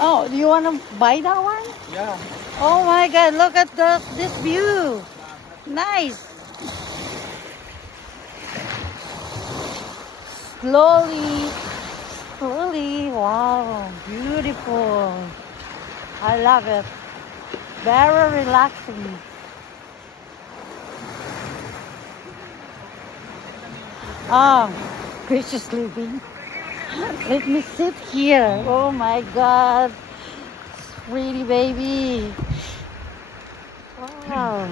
Oh, do you want to buy that one? Yeah. Oh my God, look at this view. Nice. Slowly, slowly. Wow, beautiful. I love it. Very relaxing. Oh, gracious living. Let me sit here. Oh my God. Pretty baby. Wow.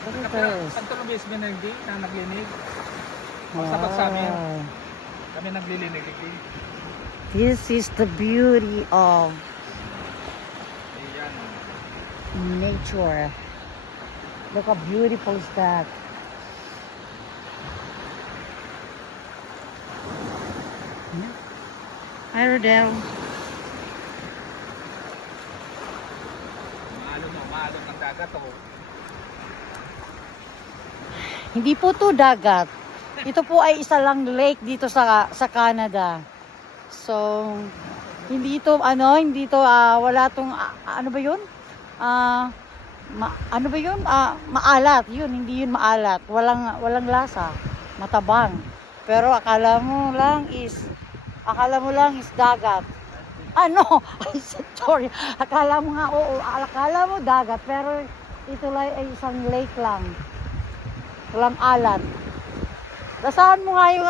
Look at this. Kanto ng basement na naglinig. Sapat sa amin. Kami naglilinig. This is the beauty of nature. Look how beautiful is that. Hi, Rodel. Maalon ng dagat oh. Hindi po to dagat. Ito po ay isa lang lake dito sa Canada. So, hindi ito wala tong ano ba 'yun? Ano ba 'yun? Maalat 'yun, hindi 'yun maalat. Walang lasa, matabang. Pero akala mo lang is dagat. Ano? Sorry. Akala mo dagat, pero ito lang ay isang lake lang. Walang alat. Lasahan mo nga yung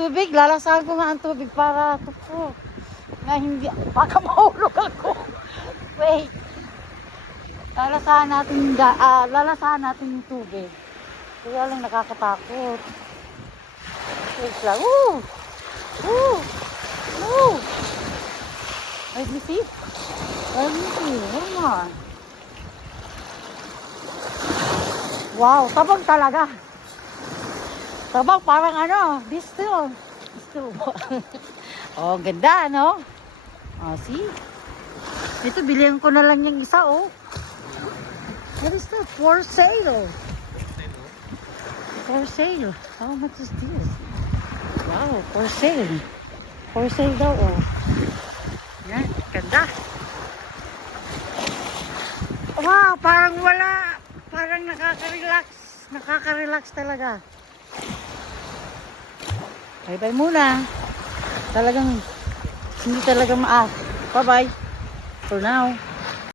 tubig. Lalasahan ko nga ang tubig para tupo. Na hindi, baka mahulog ako. Wait. Lalasahan natin yung tubig. Kaya lang nakakatakot. Wait lang. Woo! Woo! Woo! Let me see. Come on. Wow, tabang talaga. Tabang parang this still. Oh, ganda, no? Oh, see? Ito, bilihan ko na lang yung isa, oh. What is that? For sale. For sale. How much is this? Wow, for sale. For sale daw, oh. Yan, ganda. Wow, parang nakaka-relax. Nakaka-relax talaga. Bye-bye muna. Talagang, hindi talaga Bye-bye. For now.